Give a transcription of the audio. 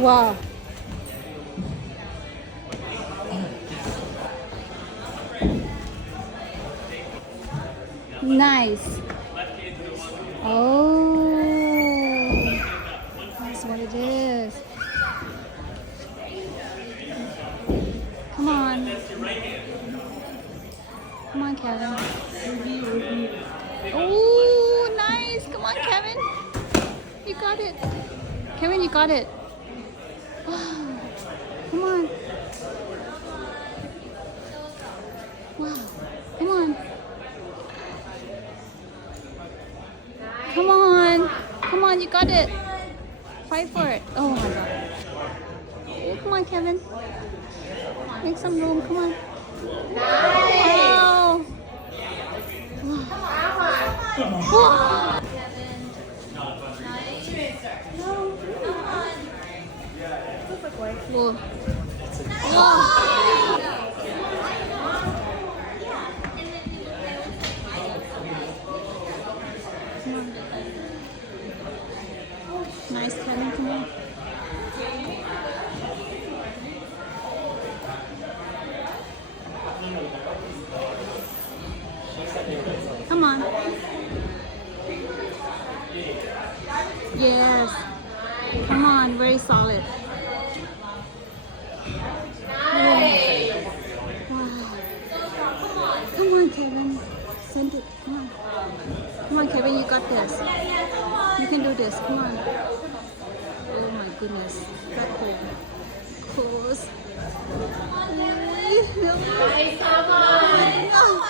Wow. Nice. Oh, that's what it is. Come on. Come on, Kevin. Oh, nice. Come on, Kevin. You got it. Kevin, you got it. Wow. Come on. Wow. Come on. Come on. Come on, you got it. Fight for it. Oh my god. Oh, come on, Kevin. Make some room. Come on. Wow. Wow. Whoa. Wow. Nice, Kevin. Come on. Come on. Yes. Come on, very solid. Nice. Wow. Come on, Kevin. Send it. Come on. Come on, Kevin, you got this. You can do this. Come on. Oh my goodness. That close. Nice, come on.